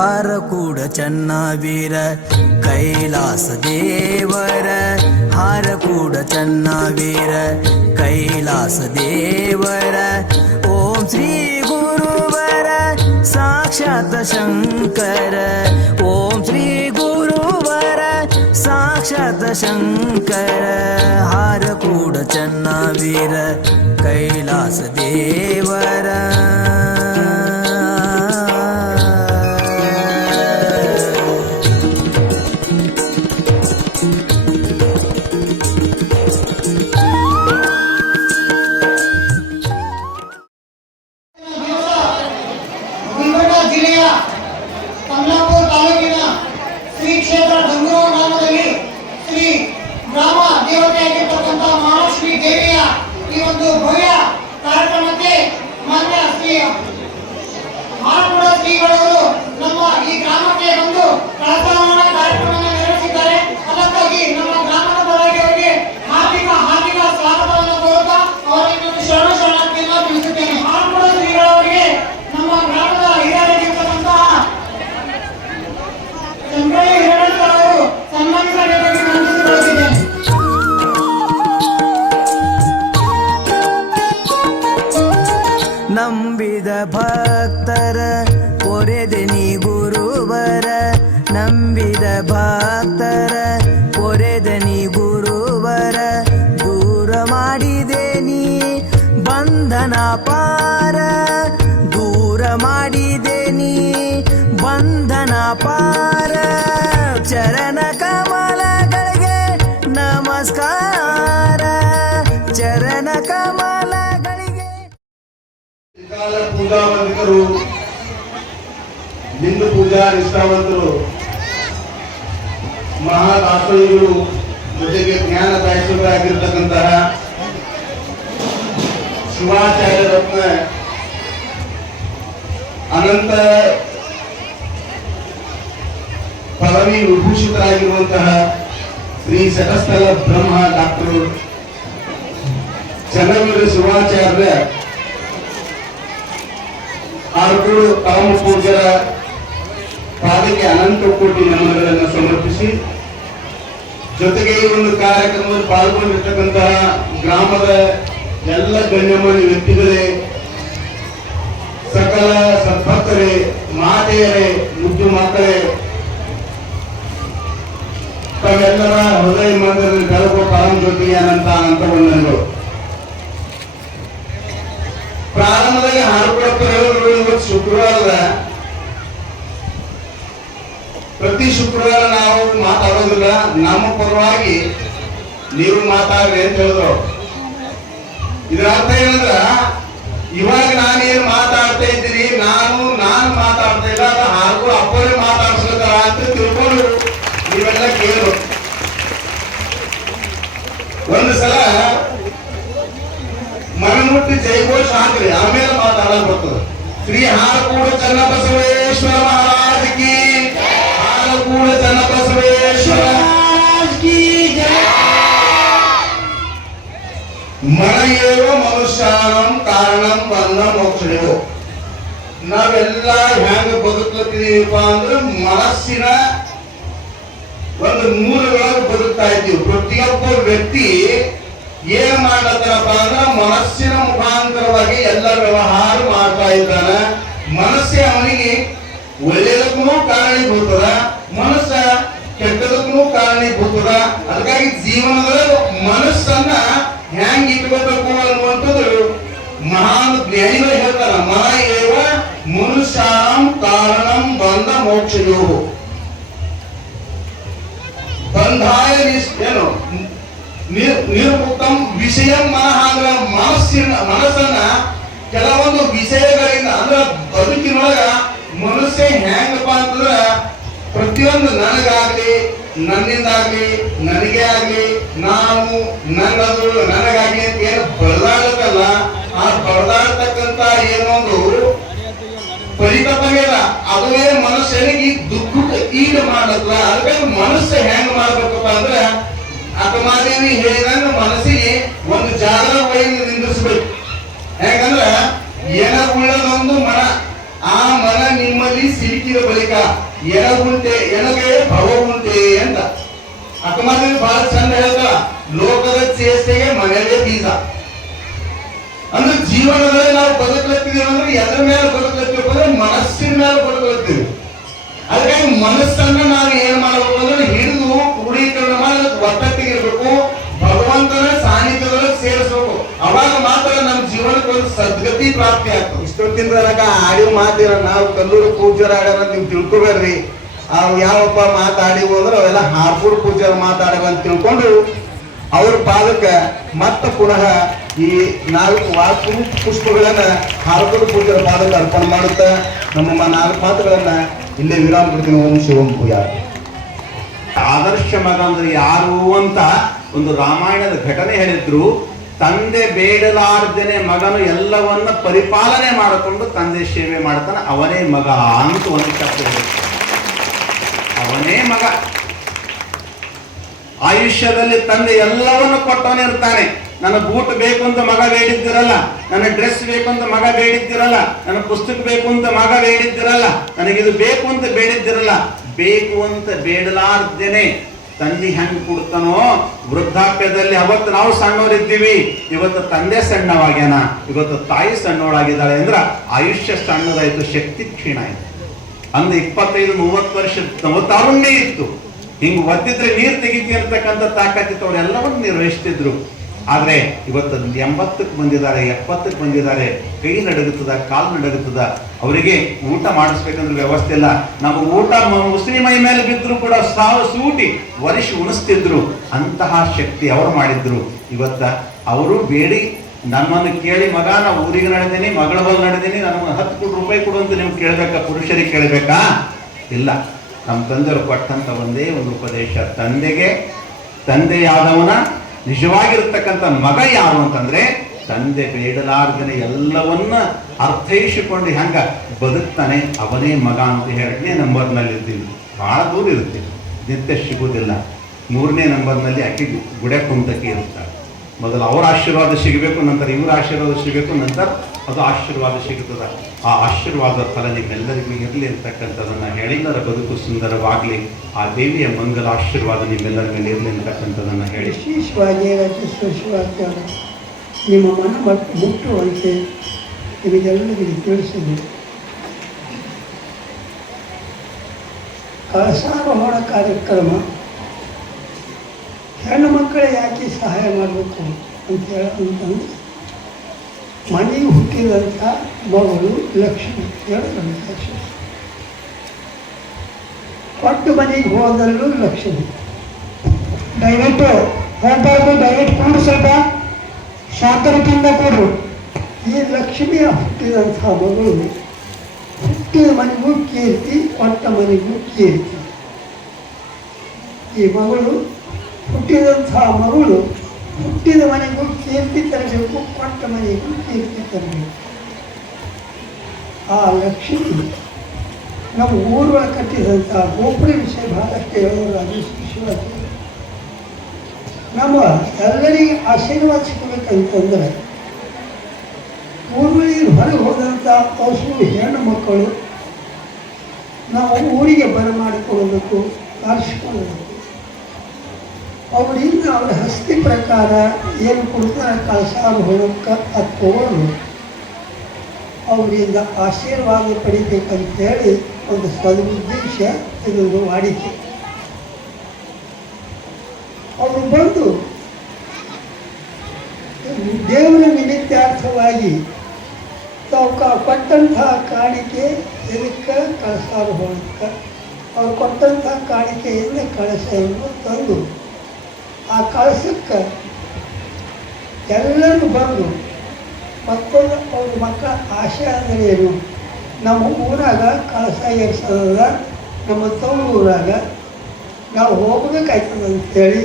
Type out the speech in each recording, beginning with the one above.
ಹಾರಕೂಡ ಚನ್ನವೀರ ಕೈಲಾಸ ದೇವರ ಹಾರಕೂಡ ಚನ್ನವೀರ ಕೈಲಾಸ ದೇವರ ಓಂ ಶ್ರೀ ಗುರುವರ ಸಾಕ್ಷಾತ್ ಶಂಕರ ಓಂ ಶ್ರೀ ಗುರುವರ ಸಾಕ್ಷಾತ್ ಶಂಕರ ಹಾರಕೂಡ ಚನ್ನವೀರ ಕೈಲಾಸ ದೇವರ ತ್ರಿಕಾಲ ಪೂಜಾ ಪೂಜಾ ನಿಷ್ಠಾವಂತರು, ಮಹಾದಾಸೋಹಿಗಳು ಜೊತೆಗೆ ಜ್ಞಾನ ದಾಯಿಸುವರಾಗಿರ್ತಕ್ಕಂತಹ ಶಿವಾಚಾರ್ಯ ರತ್ನ ಅನಂತ ಪದವಿ ವಿಭೂಷಿತರಾಗಿರುವಂತಹ ಶ್ರೀ ಸಟಸ್ಥಲ ಬ್ರಹ್ಮ ಡಾಕ್ಟರ್ ಚನ್ನವೀರ ಶಿವಾಚಾರ್ಯ ಆರುಗಳು ಪರಮ ಪೂಜ್ಯರ ಪಾದಕ್ಕೆ ಅನಂತ ಕೋಟಿ ನಮನಗಳನ್ನು ಸಮರ್ಪಿಸಿ, ಜೊತೆಗೆ ಈ ಒಂದು ಕಾರ್ಯಕ್ರಮದಲ್ಲಿ ಪಾಲ್ಗೊಂಡಿರ್ತಕ್ಕಂತಹ ಗ್ರಾಮದ ಎಲ್ಲ ಗಣ್ಯಮಾನ್ಯ ವ್ಯಕ್ತಿಗಳೇ, ಸಕಲ ಸದ್ಭಕ್ತರೇ ಮಾತೆಯರೇ, ಮುದ್ದು ಮಕ್ಕಳೇ, ತಾವೆಲ್ಲರ ಹೃದಯ ಮಂದಿರದಲ್ಲಿ ಬೆಳಗುವ ಪರಮ ಜೊತೆಗೆ ಅನಂತ ಅನಂತ ವಂದನೆಗಳು ಪ್ರಾರಂಭದಲ್ಲಿ ಹೇಳಿದ್ರು ಇವತ್ತು ಶುಕ್ರವಾರ ಪ್ರತಿ ಶುಕ್ರವಾರ ನಾವು ಮಾತಾಡೋದಿಲ್ಲ, ನಮ್ಮ ಪರವಾಗಿ ನೀವು ಮಾತಾಡ್ರಿ ಅಂತ ಹೇಳಿದ್ರು. ಇದರ ಅರ್ಥ ಏನಂದ್ರ, ಇವಾಗ ನಾನೇನು ಮಾತಾಡ್ತಾ ಇದ್ದೀನಿ, ನಾನು ನಾನು ಮಾತಾಡ್ತಾ ಇಲ್ಲ, ಅದು ಹಾಗೂ ಅಪ್ಪರೇ ಮಾತಾಡ್ಸ್ಕೊತಾರ ಅಂತ ತಿಳ್ಕೊಂಡು ನೀವೆಲ್ಲ ಕೇಳು ಒಂದು ಸಲ ಮನಮುಟ್ಟಿ ಜೈಘೋಷ ಹಾಕ್ರಿ ಆಮೇಲೆ ಮಾತಾಡಕ್ ಬರ್ತದೆ ಶ್ರೀ ಹಾರಕೂಡ ಚನ್ನಬಸವೇಶ್ವರ ಮಹಾರಾಜ್ ಕಿ ಹಾರಕೂಡ ಚನ್ನಬಸವೇಶ್ವರ ಮಹಾರಾಜ್ ಕಿ ಮನೆಯೇವ ಮನುಷ್ಯಾನಂ ಕಾರಣಂ ಬಂದ ಮೋಕ್ಷಣೆವು ನಾವೆಲ್ಲ ಹೆಂಗ ಬದುಕ್ಲತ್ತೀವಪ್ಪ ಅಂದ್ರೆ ಮನಸ್ಸಿನ ಒಂದು ಮೂಲಗಳಾಗಿ ಬದುಕ್ತಾ ಇದ್ದೀವಿ ಪ್ರತಿಯೊಬ್ಬ ವ್ಯಕ್ತಿ ಏನ್ ಮಾಡ್ಲತ್ತಾನಪ್ಪ ಅಂದ್ರ ಮನಸ್ಸಿನ ಮುಖಾಂತರವಾಗಿ ಎಲ್ಲ ವ್ಯವಹಾರ ಮಾಡ್ತಾ ಇದ್ದಾನ. ಮನಸ್ಸೇ ಅವನಿಗೆ ಒಳ್ಳೆಯದಕ್ಕೂ ಕಾರಣೀಭೂತದ, ಮನಸ್ಸ ಕೆಟ್ಟದಕ್ಕೂ ಕಾರಣೀಭೂತದ. ಅದಕ್ಕಾಗಿ ಜೀವನದ ಮನಸ್ಸನ್ನ ಹೆಂಗ್ ಇಟ್ಕೋಬೇಕು ಅನ್ನುವಂಥದ್ದು ಮಹಾನ್ ಜ್ಞಾನಿಗಳು ಹೇಳ್ತಾರ. ಮನ ಏವ ಮನುಷ್ಯಾಂ ಕಾರಣಂ ಬಂದ ಮೋಕ್ಷಯೋ. ಬಂಧಾಯ ಏನು? ನಿರ್ಮುಕ್ತಂ ವಿಷಯ ಮನಃ ಅಂದ್ರೆ ಮನಸ್ಸಿನ ಮನಸ್ಸನ್ನ ಕೆಲವೊಂದು ವಿಷಯಗಳಿಂದ ಅಂದ್ರೆ ಬದುಕಿನೊಳಗ ಮನುಷ್ಯ ಹೆಂಗಪ್ಪ ಅಂತಂದ್ರ ಪ್ರತಿಯೊಂದು ನನಗಾಗ್ಲಿ, ನನ್ನಿಂದಾಗ್ಲಿ, ನನಗೆ ಆಗ್ಲಿ, ನಾವು, ನನ್ನದು ನನಗಾಗ್ಲಿ ಅಂತ ಏನು ಬಡದಾಡತ್ತಲ್ಲ ಆ ಬಡದಾಡ್ತಕ್ಕಂತ ಏನೊಂದು ಪರಿಕಲ್ಪನೆ ಅದುವೇ ಮನುಷ್ಯನಿಗೆ ಈ ದುಃಖಕ್ಕೆ ಈಗ ಮಾಡಲ್ಲ ಅದಕ್ಕೆ ಮನಸ್ಸು ಹೆಂಗ್ ಮಾಡ್ಬೇಕಪ್ಪ ಅಂದ್ರೆ ಅಕ್ಕಮಾದೇವಿ ಹೇಳಿದಂಗ ಮನಸ್ಸಿಗೆ ಒಂದು ಜಾಗರ ವೈನ್ ನಿಂದಿಸ್ಬೇಕು ಯಾಕಂದ್ರ ಏನ ಉಳ್ಳದೊಂದು ಮನ ಆ ಮನ ನಿಮ್ಮಲ್ಲಿ ಸಿಲುಕಿದ ಬಳಿಕ ಎನ ಉಂಟೆ ಎನಗೆ ಭವ ಉಂಟೆ ಅಂತ. ಅಕ್ಕಮಾದೇವಿ ಬಹಳ ಚಂದ ಹೇಳ್ತಾಳ ಲೋಕದ ಚೇಷ್ಟೆಗೆ ಮನೆಯಲ್ಲೇ ಬೀಜ. ಅಂದ್ರೆ ಜೀವನದಲ್ಲಿ ನಾವು ಬದುಕಲತ್ತೀವಿ ಅಂದ್ರೆ ಎದ್ರ ಮೇಲೆ ಬದುಕಲತ್ತೀವಿ ಅಂದ್ರೆ ಮನಸ್ಸಿನ ಮೇಲೆ ಬದುಕಲತ್ತೀವಿ ಅದಕ್ಕಾಗಿ ಮನಸ್ಸನ್ನ ನಾವು ಏನ್ ಮಾಡಬೇಕು ಅಂದ್ರೆ ಹಿಡಿದು ಕ್ರೋಢೀಕರಣ ಮಾಡಿ ಒತ್ತಟ್ಟಿಗೆ ಇರಬೇಕು. ಭಗವಂತನ ಸಾನ್ನಿಧ್ಯದೊಳಗೆ ಸೇರಿಸ್ಬೇಕು. ಅವಾಗ ಮಾತ್ರ ನಮ್ಮ ಜೀವನಕ್ಕೆ ಒಂದು ಸದ್ಗತಿ ಪ್ರಾಪ್ತಿ ಆಗ್ತದೆ. ಇಷ್ಟೊತ್ತಿನ ತನಕ ಆಡಿಯೋ ಮಾತಿರ ನಾವು ಕಲ್ಲೂರು ಪೂಜ್ಯರಾಗ್ಯಾರ ನೀವು ತಿಳ್ಕೊಬೇಡ್ರಿ. ಅವ್ ಯಾವಪ್ಪ ಮಾತಾಡಿವು ಅಂದ್ರೆ ಅವೆಲ್ಲ ಹಾರ್ಪುರ್ ಪೂಜಾರ ಮಾತಾಡ್ಯಾರ ಅಂತ ತಿಳ್ಕೊಂಡು ಅವ್ರ ಪಾದಕ್ಕೆ ಮತ್ತೆ ಪುನಃ ಈ ನಾಲ್ಕು ವಾಕು ಪುಷ್ಪಗಳನ್ನು ಹಾರ್ಪುರ್ ಪೂಜರ ಪಾದಕ್ಕೆ ಅರ್ಪಣೆ ಮಾಡುತ್ತಾ ನಮ್ಮ ನಾಲ್ಕು ಮಾತುಗಳನ್ನ ಇಲ್ಲೇ ವಿರಾಮ ಕೊಡ್ತೀನಿ. ಓಂ ಶಿವಂ ಪೂಜ ಆದರ್ಶ ಮಗ ಅಂದ್ರೆ ಯಾರು ಅಂತ ಒಂದು ರಾಮಾಯಣದ ಘಟನೆ ಹೇಳಿದ್ರು. ತಂದೆ ಬೇಡಲಾರ್ದನೆ ಮಗನು ಎಲ್ಲವನ್ನ ಪರಿಪಾಲನೆ ಮಾಡಿಕೊಂಡು ತಂದೆ ಸೇವೆ ಮಾಡ್ತಾನೆ. ಅವನೇ ಮಗ ಅಂತ ಒಂದು ಶಬ್ದ. ಅವನೇ ಮಗ. ಆಯುಷ್ಯದಲ್ಲಿ ತಂದೆ ಎಲ್ಲವನ್ನು ಕೊಟ್ಟವನಿರ್ತಾನೆ ನನ್ನ ಬೂಟ್ ಬೇಕು ಅಂತ ಮಗ ಬೇಡಿದ್ದಿರಲ್ಲ, ನನ್ನ ಡ್ರೆಸ್ ಬೇಕು ಅಂತ ಮಗ ಬೇಡಿದ್ದಿರಲ್ಲ, ನನ್ನ ಪುಸ್ತಕ ಬೇಕು ಅಂತ ಮಗ ಬೇಡಿದ್ದಿರಲ್ಲ ನನಗಿದು ಬೇಕು ಅಂತ ಬೇಡಿದ್ದಿರಲ್ಲ, ಬೇಕು ಅಂತ ಬೇಡಲಾರ್ದೇನೆ ತಂದೆ ಹೆಂಗ್ ಕೊಡ್ತಾನೋ, ವೃದ್ಧಾಪ್ಯದಲ್ಲಿ ಅವತ್ತು ನಾವು ಸಣ್ಣವರಿದ್ದೀವಿ, ಇವತ್ತು ತಂದೆ ಸಣ್ಣವಾಗ್ಯಾನ, ಇವತ್ತು ತಾಯಿ ಸಣ್ಣವಳಾಗಿದ್ದಾಳೆ ಅಂದ್ರ ಆಯುಷ್ಯ ಸಣ್ಣದಾಯಿತು ಶಕ್ತಿ ಕ್ಷೀಣ ಆಯ್ತು ಅಂದ ಇಪ್ಪತ್ತೈದು, ಮೂವತ್ತು ವರ್ಷ ತಾರುಣ್ಯ ಇತ್ತು. ಹಿಂಗ್ ಒತ್ತಿದ್ರೆ ನೀರ್ ತೆಗಿತಿ ಅಂತಕ್ಕಂಥ ತಾಕತ್ತಿತ್ತು ಅವರೆಲ್ಲವನ್ನು ನಿರ್ವಹಿಸ್ತಿದ್ರು. ಆದ್ರೆ ಇವತ್ತು ಎಂಬತ್ತಕ್ಕೆ ಬಂದಿದ್ದಾರೆ, ಎಪ್ಪತ್ತಕ್ಕೆ ಬಂದಿದ್ದಾರೆ, ಕೈ ನಡಗುತ್ತದ, ಕಾಲು ನಡಗುತ್ತದ, ಅವರಿಗೆ ಊಟ ಮಾಡಿಸ್ಬೇಕಂದ್ರೆ ವ್ಯವಸ್ಥೆ ಇಲ್ಲ. ನಮ್ಮ ಊಟ ಮ- ಮುಸ್ಲಿಂ ಮೇಲೆ ಬಿದ್ದರೂ ಕೂಡ ಸಾವು ಸೂಟಿ, ವರ್ಷ ಉಣಿಸ್ತಿದ್ರು, ಅಂತಹ ಶಕ್ತಿ ಅವರು ಮಾಡಿದ್ರು. ಇವತ್ತ ಅವರು ಬೇಡಿ ನಮ್ಮನ್ನು ಕೇಳಿ, ಮಗ, ನಾ ಊರಿಗೆ ನಡೆದೀನಿ, ಮಗಳ ಬಲ್ ನಡೆದೀನಿ, ನನಗೆ ಹತ್ತು ಕೋಟಿ ರೂಪಾಯಿ ಕೊಡು ಅಂತ ನೀವು ಕೇಳಬೇಕಾ? ಪುರುಷರಿಗೆ ಕೇಳಬೇಕಾ? ಇಲ್ಲ. ನಮ್ಮ ತಂದೆಯವರು ಕೊಟ್ಟಂತ ಒಂದೇ ಒಂದು ಉಪದೇಶ, ತಂದೆಗೆ ತಂದೆಯಾದವನ ನಿಜವಾಗಿರ್ತಕ್ಕಂಥ ಮಗ ಯಾರು ಅಂತಂದ್ರೆ ತಂದೆ ಬೇಡಲಾರ್ದನೆ ಎಲ್ಲವನ್ನ ಅರ್ಥೈಸಿಕೊಂಡು ಹೆಂಗ ಬದುಕ್ತಾನೆ, ಅವನೇ ಮಗ ಅಂತ ಎರಡನೇ ನಂಬರ್ನಲ್ಲಿ ಇರ್ತೀವಿ ಬಹಳ ದೂರ ಇರುತ್ತೆ. ನಿತ್ಯ ಸಿಗುವುದಿಲ್ಲ. ಮೂರನೇ ನಂಬರ್ನಲ್ಲಿ ಆಕೆ ಗುಡೆ ಕುಂತಕ್ಕೆ ಇರುತ್ತಾರೆ. ಮೊದಲು ಅವರ ಆಶೀರ್ವಾದ ಸಿಗಬೇಕು, ನಂತರ ಇವರ ಆಶೀರ್ವಾದ ಸಿಗಬೇಕು, ನಂತರ ಅದು ಆಶೀರ್ವಾದ ಸಿಗುತ್ತದೆ. ಆ ಆಶೀರ್ವಾದ ಫಲ ನಿಮ್ಮೆಲ್ಲರಿಗೂ ಇರಲಿ ಅಂತಕ್ಕಂಥದ್ದನ್ನು ಹೇಳಿಲ್ಲರ ಬದುಕು ಸುಂದರವಾಗಲಿ. ಆ ದೇವಿಯ ಮಂಗಲ ಆಶೀರ್ವಾದ ನಿಮ್ಮೆಲ್ಲರ ಮೇಲೆ ಇರಲಿ ಅಂತಕ್ಕಂಥದ್ದನ್ನು ಹೇಳಿ. ವಿಶೇಷವಾಗಿ ರಾಜೇಶ್ವರ ನಿಮ್ಮ ಮನ ಮುಟ್ಟುವಂತೆ ನಿಮಗೆಲ್ಲರಿಗೆ ತಿಳಿಸಿದೆ. ಕಳಸಾರೋಹಣ ಕಾರ್ಯಕ್ರಮ. ಹೆಣ್ಣು ಮಕ್ಕಳು ಯಾಕೆ ಸಹಾಯ ಮಾಡಬೇಕು ಅಂತ ಹೇಳಂತಂದ್ರೆ ಮನೆಗೆ ಹುಟ್ಟಿದಂಥ ಮಗಳು ಲಕ್ಷ್ಮಿ ಹೇಳೋದು ಲಕ್ಷ್ಮಿ ಕೊಟ್ಟು ಮನೆಗೆ ಹೋದಲ್ಲೂ ಲಕ್ಷ್ಮಿ ದಯವಿಟ್ಟು ಹೇಳ್ತಾ ಇದ್ದು ದಯವಿಟ್ಟು ಕೂಡು ಸ್ವಲ್ಪ ಶಾಂತರದಿಂದ ಕೂಡು ಈ ಲಕ್ಷ್ಮಿಯ ಹುಟ್ಟಿದಂಥ ಮಗಳು ಹುಟ್ಟಿದ ಮನೆಗೂ ಕೀರ್ತಿ ಕೊಟ್ಟ ಮನೆಗೂ ಕೀರ್ತಿ ಈ ಮಗಳು ಹುಟ್ಟಿದಂಥ ಮಗಳು ಹುಟ್ಟಿದ ಮನೆಗೂ ಕೀರ್ತಿ ತರಬೇಕು ಕೊಟ್ಟ ಮನೆಗೂ ಕೀರ್ತಿ ತರಬೇಕು ಆ ಲಕ್ಷ್ಮಿ, ನಮ್ಮ ಊರುಗಳ ಕಟ್ಟಿದಂಥ ಗೋಪುರ ವಿಷಯ ಬಹಳಷ್ಟು ಹೇಳೋರು ಅದು ಶಿಶುವಾಗಿ ನಮ್ಮ ಎಲ್ಲರಿಗೆ ಆಶೀರ್ವಾದ ಸಿಗಬೇಕಂತಂದರೆ ಊರುಗಳಿಗೆ ಹೊರಗೆ ಹೋದಂಥ ಪಶು ಹೆಣ್ಣು ಮಕ್ಕಳು ನಾವು ಊರಿಗೆ ಬರಮಾಡಿಕೊಳ್ಳಬೇಕು, ಆರಿಸಿಕೊಳ್ಳಬೇಕು. ಅವರಿಂದ ಅವರ ಹಸ್ತಿ ಪ್ರಕಾರ ಏನು ಕೊಡ್ತಾರೆ ಕಳಸಾರ ಹೊಳಕ್ಕೆ ಅದು ತಗೊಂಡು ಅವರಿಂದ ಆಶೀರ್ವಾದ ಪಡಿಬೇಕಂತೇಳಿ ಒಂದು ಸದುದ್ದೇಶ ಇದೊಂದು ವಾಡಿಕೆ. ಅವರು ಬಂದು ದೇವರ ನಿಮಿತ್ತಾರ್ಥವಾಗಿ ತಾವು ಕೊಟ್ಟಂತಹ ಕಾಣಿಕೆ ಇದಕ್ಕೆ ಕಳಸಾರು ಹೋಗಕ್ಕೆ ಅವ್ರು ಕೊಟ್ಟಂತಹ ಕಾಣಿಕೆಯಿಂದ ಕಳಸವನ್ನು ತಂದು ಆ ಕಳಸಕ್ಕೆ ಎಲ್ಲರೂ ಬಂದು ಮತ್ತೊಂದು ಅವ್ರ ಮಕ್ಕಳ ಆಶೆ ಅಂದರೆ ಏನು? ನಮ್ಮ ಊರಾಗ ಕಳಸ ಏರ್ಸೋದ ನಮ್ಮ ತವರು ಊರಾಗ ನಾವು ಹೋಗಬೇಕಾಯ್ತದ ಅಂತೇಳಿ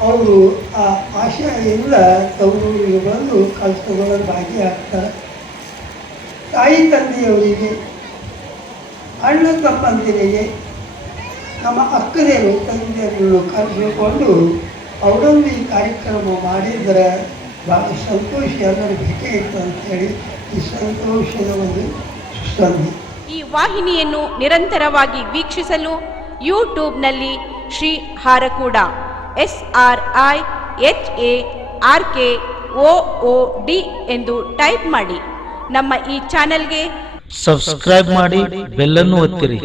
ಅವರು ಆ ಆಶೆಯಿಂದ ತವರೂರಿಗೆ ಬಂದು ಕಳಸದೊಳಗೆ ಭಾಗಿಯಾಗ್ತಾರೆ ತಾಯಿ ತಂದೆಯವರಿಗೆ, ಅಣ್ಣ ತಮ್ಮಂದಿರಿಗೆ ನಮ್ಮ ಅಕ್ಕದೇನು ತಂದೆಯನ್ನು ಕರೆಸಿಕೊಂಡು ಅವರೊಂದು ಈ ಕಾರ್ಯಕ್ರಮ ಮಾಡಿದರೆ ಭಾಳ ಸಂತೋಷ ಎಲ್ಲರೂ ಭೇಟಿ ಅಂತ ಅಂತೇಳಿ ಈ ಸಂತೋಷದ ಒಂದು ಸಂಧಿ ಈ ವಾಹಿನಿಯನ್ನು ನಿರಂತರವಾಗಿ ವೀಕ್ಷಿಸಲು ಯೂಟ್ಯೂಬ್ನಲ್ಲಿ Shri Harakuda S R I H A R K O O D ಎಂದು ಟೈಪ್ ಮಾಡಿ. ನಮ್ಮ ಈ ಚಾನೆಲ್ಗೆ ಸಬ್ಸ್ಕ್ರೈಬ್ ಮಾಡಿ ಬೆಲ್ಲನ್ನು ಒತ್ತಿರಿ.